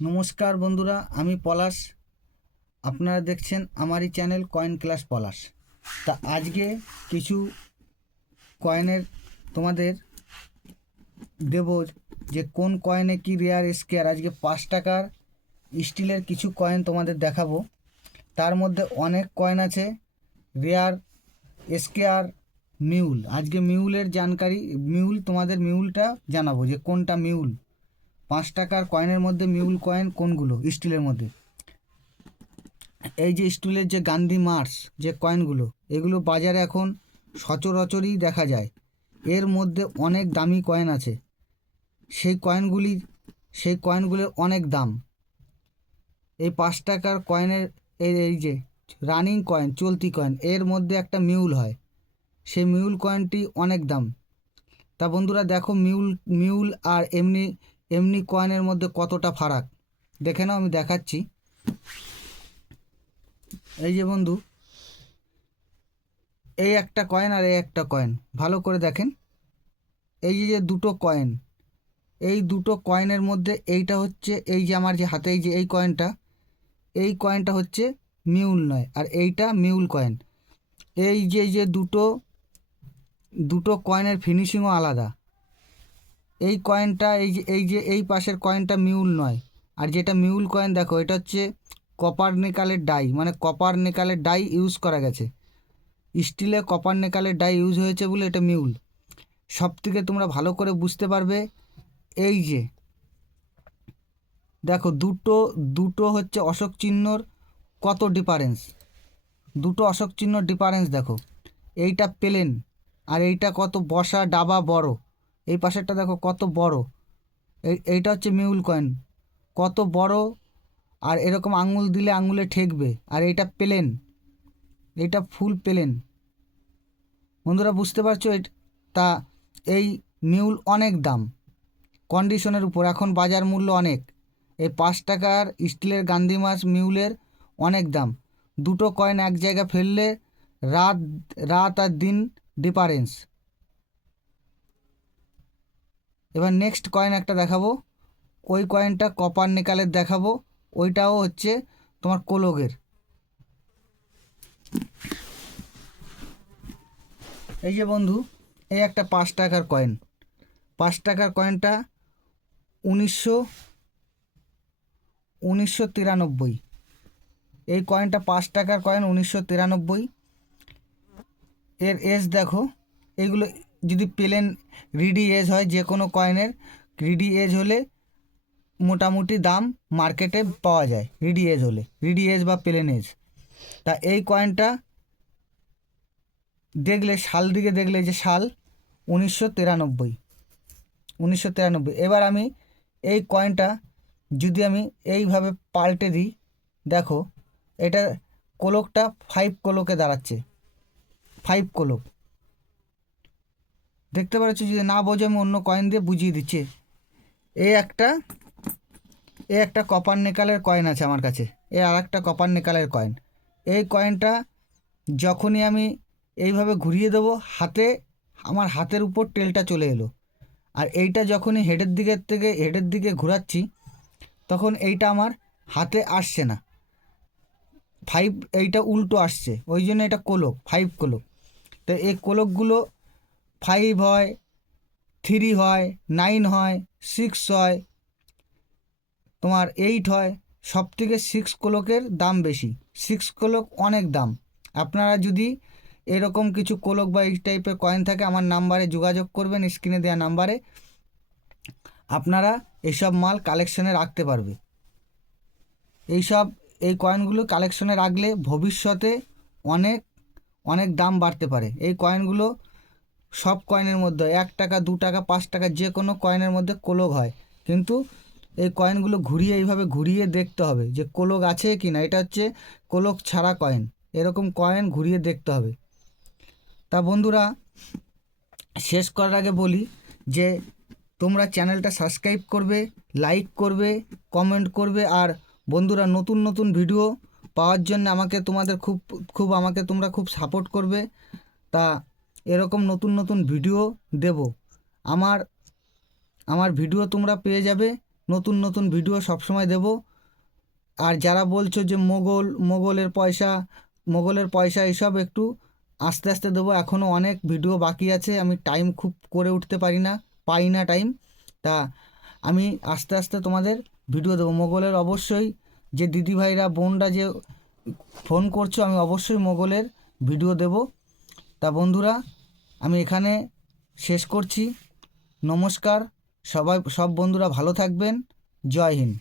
নমস্কার বন্ধুরা, আমি পলাশ। আপনারা দেখছেন আমারই চ্যানেল কয়েন ক্লাস পলাশ। তা আজকে কিছু কয়েনের তোমাদের দেব যে কোন কয়েনে কি রেয়ার স্কেয়ার আজকে পাঁচ টাকার স্টিলের কিছু কয়েন তোমাদের দেখাবো। তার মধ্যে অনেক কয়েন আছে রেয়ার স্কেয়ার মিউল আজকে মিউলের জানকারি মিউল তোমাদের মিউলটা জানাব যে কোনটা মিউল পাঁচ টাকার কয়েনের মধ্যে মিউল কয়েন কোনগুলো? স্টিলের মধ্যে। এই যে স্টিলের যে গান্ধী মার্স, যে কয়েনগুলো, এগুলো বাজারে এখন সচরাচরই দেখা যায়। এর মধ্যে অনেক দামি কয়েন আছে। সেই কয়েনগুলি, সেই কয়েনগুলোর অনেক দাম। এই পাঁচ টাকার কয়েনের, এই এই যে রানিং কয়েন, চলতি কয়েন, এর মধ্যে একটা মিউল হয়। সেই মিউল কয়েনটি অনেক দাম। তা বন্ধুরা দেখো, মিউল মিউল আর এমনি এমনি কয়েনের মধ্যে কতটা ফারাক? দেখে নাও, আমি দেখাচ্ছি। এই যে বন্ধু, এই একটা কয়েন আর এই একটা কয়েন ভালো করে দেখেন। এই যে দুটো কয়েন এই দুটো কয়েনের মধ্যে এইটা হচ্ছে, এই যে আমার যে হাতে, এই যে এই কয়েনটা এই কয়েনটা হচ্ছে মিউল নয়, আর এইটা মিউল কয়েন এই যে যে দুটো দুটো কয়েনের ফিনিশিংও আলাদা। এই কয়েনটা এই যে এই যে, এই পাশের কয়েনটা মিউল নয়। আর যেটা মিউল কয়েন দেখো, এটা হচ্ছে কপার নেকালের ডাই মানে কপার নেকালের ডাই ইউজ করা গেছে। স্টিলে কপার নেকালের ডাই ইউজ হয়েছে বলে এটা মিউল সব থেকে তোমরা ভালো করে বুঝতে পারবে, এই যে, দেখো দুটো দুটো হচ্ছে অশোক চিহ্নর কত ডিফারেন্স দুটো অশোক চিহ্ন ডিফারেন্স দেখো। এইটা প্লেন আর এইটা কত বসা, ডাবা, বড়। এই পাশেরটা দেখো, কত বড়। এই, এইটা হচ্ছে মিউল কয়েন কত বড় আর এরকম আঙুল দিলে আঙুলে ঠেকবে। আর এইটা প্লেন। এইটা ফুল প্লেন। বন্ধুরা, বুঝতে পারছ? এট- তা এই মিউল অনেক দাম। কন্ডিশনের উপর। এখন বাজার মূল্য অনেক। এই পাঁচ টাকার স্টিলের গান্ধী মাছ মিউলের অনেক দাম। দুটো কয়েন এক জায়গায় ফেললে রাত রাত আর দিন ডিফারেন্স এবার নেক্সট কয়েন একটা দেখাবো। ওই কয়েনটা কপার নিকালের দেখাবো। ওইটাও হচ্ছে তোমার কোলগের। এই যে বন্ধু, এই একটা পাঁচ টাকার কয়েন পাঁচ টাকার কয়েনটা উনিশশো উনিশশো তিরানব্বই। এই কয়েনটা পাঁচ টাকার কয়েন উনিশশো তিরানব্বই। এর এজ দেখো। এগুলো যদি প্লেন রিডি এজ হয় যে কোনো কয়েনের রিডি এজ হলে মোটামুটি দাম মার্কেটে পাওয়া যায় রিডি এজ হলে রিডি এজ বা প্লেন এজ তা এই কয়েনটা দেখলে সাল দিকে দেখলে যে সাল উনিশশো তিরানব্বই উনিশশো তিরানব্বই। এবার আমি এই কয়েনটা যদি আমি এইভাবে পাল্টে দিই, দেখো, এটা কোলকটা ফাইভ কোলকে দাঁড়াচ্ছে ফাইভ কোলক। দেখতে পাচ্ছ যদি না বোঝো আমি অন্য কয়েন দিয়ে বুঝিয়ে দিচ্ছি। এই একটা, এ একটা কপার নেকালের কয়েন আছে আমার কাছে। এ আর একটা কপার নেকালের কয়েন এই কয়েনটা যখনই আমি এইভাবে ঘুরিয়ে দেবো, হাতে, আমার হাতের উপর টেলটা চলে এলো। আর এইটা যখনই হেডের দিকের থেকে হেডের দিকে ঘোরাচ্ছি, তখন এইটা আমার হাতে আসছে না। ফাইভ এইটা উল্টো আসছে। ওই জন্য এটা কোলক ফাইভ কোলক। তো এই কোলকগুলো ফাইভ হয় থ্রি হয় নাইন হয় সিক্স হয়, তোমার এইট হয় সব থেকে সিক্স কোলকের দাম বেশি। সিক্স কোলক অনেক দাম। আপনারা যদি এরকম কিছু কোলক বা এই টাইপের কয়েন থাকে, আমার নাম্বারে যোগাযোগ করবেন স্ক্রিনে দেওয়া নাম্বারে। আপনারা এইসব মাল কালেকশনে রাখতে পারবে। এইসব, এই কয়েনগুলো কালেকশনে রাখলে ভবিষ্যতে অনেক অনেক দাম বাড়তে পারে। এই কয়েনগুলো সব কয়েনের মধ্যে, এক টাকা, দু টাকা, পাঁচ টাকা, যে কোনো কয়েনের মধ্যে কোলক হয়। কিন্তু এই কয়েনগুলো ঘুরিয়ে এইভাবে ঘুরিয়ে দেখতে হবে যে কোলক আছে কি না এটা হচ্ছে কোলক ছাড়া কয়েন। এরকম কয়েন ঘুরিয়ে দেখতে হবে। তা বন্ধুরা, শেষ করার আগে বলি যে তোমরা চ্যানেলটা সাবস্ক্রাইব করবে, লাইক করবে, কমেন্ট করবে আর বন্ধুরা, নতুন নতুন ভিডিও পাওয়ার জন্য আমাকে তোমাদের খুব খুব আমাকে তোমরা খুব সাপোর্ট করবে। তা এরকম নতুন নতুন ভিডিও দেব। আমার আমার ভিডিও তোমরা পেয়ে যাবে। নতুন নতুন ভিডিও সবসময় দেব। আর যারা বলছো যে মোগল, মোগলের পয়সা মোগলের পয়সা এইসব একটু আস্তে আস্তে দেবো। এখনও অনেক ভিডিও বাকি আছে। আমি টাইম খুব করে উঠতে পারি না, পাই না টাইম তা আমি আস্তে আস্তে তোমাদের ভিডিও দেবো। মোগলের অবশ্যই যে দিদিভাইরা, বোনরা যে ফোন করছ, আমি অবশ্যই মোগলের ভিডিও দেব। তা বন্ধুরা আমি এখানে শেষ করছি। নমস্কার সবাই সব বন্ধুরা ভালো থাকবেন। জয় হিন্দ।